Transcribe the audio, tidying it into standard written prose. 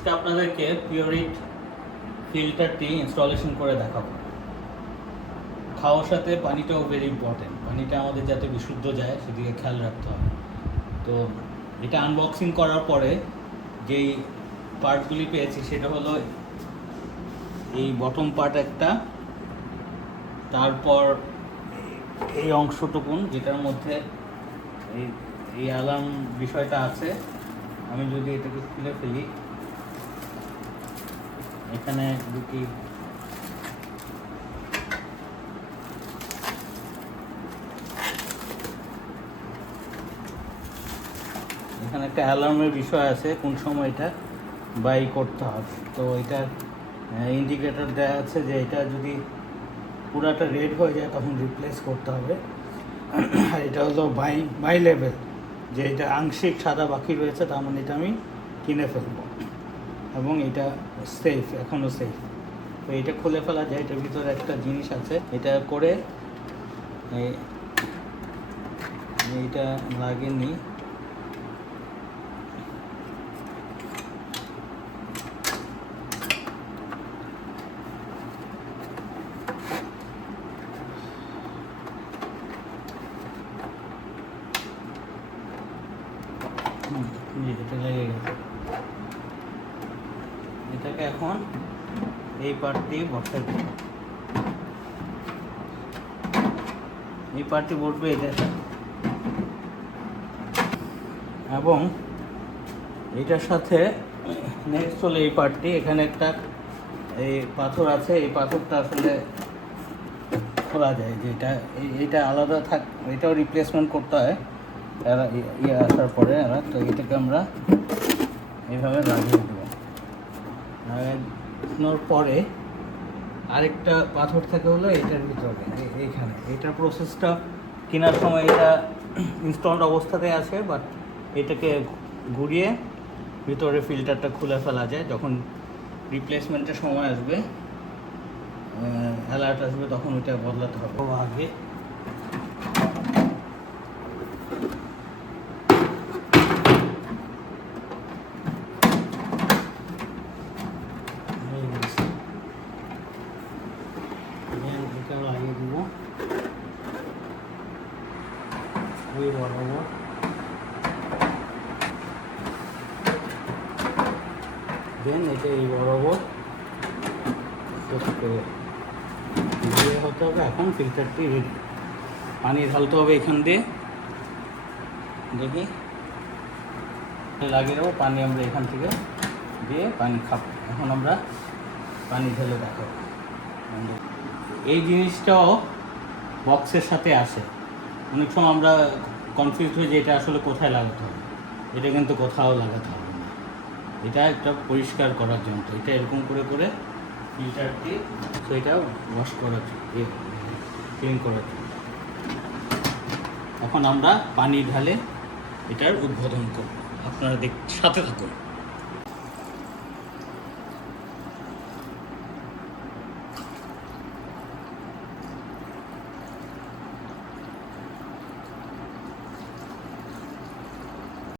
আজকে আপনাদেরকে Pureit ফিল্টারটি installation করে দেখাবো। খাওয়ার সাথে পানিটাও ভেরি ইম্পর্টেন্ট, পানিটা আমাদের যাতে বিশুদ্ধ যায় সেদিকে খেয়াল রাখতে হবে। তো এটা আনবক্সিং করার পরে যেই পার্টগুলি পেয়েছি সেটা হলো এই বটম পার্ট একটা, তারপর এই অংশটুকুন যেটার মধ্যে এই অ্যালার্ম বিষয়টা আছে। আমি যদি এটাকে খুলে ফেলি, এখানে দুটি এখানে একটা অ্যালার্মের বিষয় আছে, কোন সময় এটা বাই করতে হবে। তো এটার ইন্ডিকেটর দেওয়া আছে যে এটা যদি পুরাটা রেড হয়ে যায় তখন রিপ্লেস করতে হবে। আর এটা হলো বাই লেভেল, যে এটা আংশিক সাদা বাকি রয়েছে, তার মানে এটা আমি কিনে ফেলবো এবং এটা সেফ, এখনও সেফ। তো এটা খুলে ফেলা যায়, এটার ভিতরে একটা জিনিস আছে, এটা করে এইটা লাগেনি। এটা লেগে গেছে, এটাকে এখন এই পার্টটি বসাই দেব। এই পার্টটি বসবে এটা, এবং এইটার সাথে নেক্সট হলো এই পার্টটি। এখানে একটা এই পাথর আছে, এই পাথরটা আসলে খোলা যায়, যে এইটা আলাদা এটাও রিপ্লেসমেন্ট করতে হয় এরা ইয়ে আসার পরে। তো এটাকে আমরা এইভাবে লাগিয়ে দেবো। লাগানোর পরে আরেকটা পাথর থাকে হলো এটার ভিতরে, এইখানে। এটার প্রসেসটা কেনার সময় এটা ইনস্টলড অবস্থাতে আছে, বাট এটাকে ঘুরিয়ে ভিতরে ফিল্টারটা খুলে ফেলা যায়। যখন রিপ্লেসমেন্টের সময় আসবে, অ্যালার্ট আসবে, তখন ওইটা বদলাতে হবে। আগে এটা লাগিয়ে দিব ওই বরাবর। দেন এটা এই বরাবর দিয়ে হতে হবে। এখন ফিল্টারটি রেডি, পানি ঢালতে হবে এখান দিয়ে, দেখি লাগিয়ে দেবো। পানি আমরা এখান থেকে দিয়ে পানি খাবো। এখন আমরা পানি ঢেলে দেখাবো। এই জিনিসটাও বক্সের সাথে আসে। অনেক সময় আমরা কনফিউজ হই যে এটা আসলে কোথায় লাগাতে হবে। এটা কিন্তু কোথাও লাগাতে হবে না, এটা একটা পরিষ্কার করার জন্য। এটা এরকম করে করে ফিল্টারটি, তো এটা ওয়াশ করার ক্লিন করার জন্য। এখন আমরা পানি ঢালে এটার উদ্বোধন করব। আপনারা সাথে থাকুন।